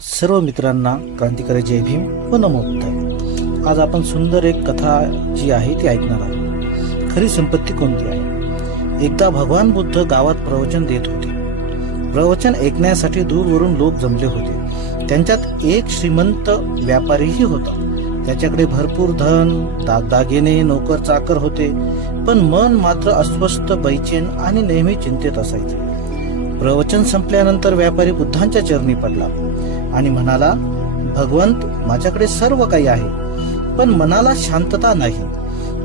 सर्व मित्रांना क्रांतिकारी जय भीम व नमो बुद्धाय। आज आपण सुंदर एक कथा जी आहे ती ऐकणार आहोत। खरी संपत्ती कोणती आहे? एकदा भगवान बुद्ध गावात प्रवचन देत होते। प्रवचन ऐकण्यासाठी दूरवरून लोक जमले होते। त्यांच्यात एक श्रीमंत व्यापारीही होता। त्याच्याकडे भरपूर धन, दागदागिने, नोकर चाकर होते, पण मन मात्र अस्वस्थ, बैचेन आणि नेहमी चिंतेत असायचे। प्रवचन संपल्यानंतर व्यापारी बुद्धांच्या चरणी पडला आणि म्हणाला, भगवंत, माझ्याकडे सर्व काही आहे, पण मनाला शांतता नाही।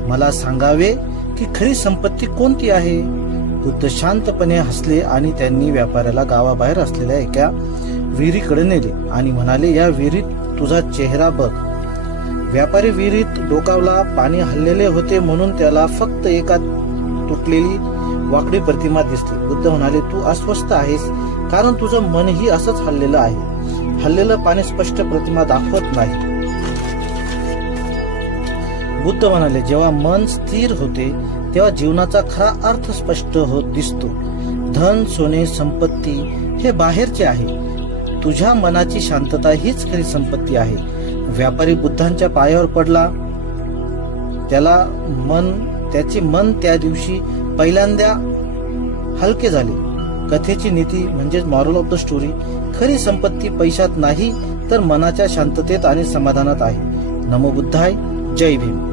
मला सांगावे की खरी संपत्ती कोणती आहे? बुद्ध शांतपणे हसले आणि त्यांनी व्यापाऱ्याला गावाबाहेर असलेल्या एका विहिरीकडे नेले आणि म्हणाले, या विहिरीत तुझा चेहरा बघ। व्यापारी विहिरीत डोकावला। पाणी हललेले होते म्हणून त्याला फक्त एका तुटलेली वाकडी प्रतिमा दिसली। बुद्ध म्हणाले, तू अस्वस्थ आहेस, कारण तुझं मनही असंच हललेलं आहे। हललेलं पाणी स्पष्ट प्रतिमा दाखवत नाही। बुद्ध म्हणाले, जेव्हा मन स्थिर होते तेव्हा जीवनाचा खरा अर्थ स्पष्ट होत दिसतो। धन, सोने, संपत्ती हे बाहेरचे आहे, तुझ्या मनाची शांतता हीच खरी संपत्ती आहे। व्यापारी बुद्धांच्या पायावर पडला। त्याचे मन त्या दिवशी पहिल्यांदा हलके झाले। कथेची नीती म्हणजेच मॉरल ऑफ द स्टोरी, खरी संपत्ती पैशात नाही तर मनाच्या शांततेत आणि समाधानात आहे। नमो बुद्धाय, जय भीम।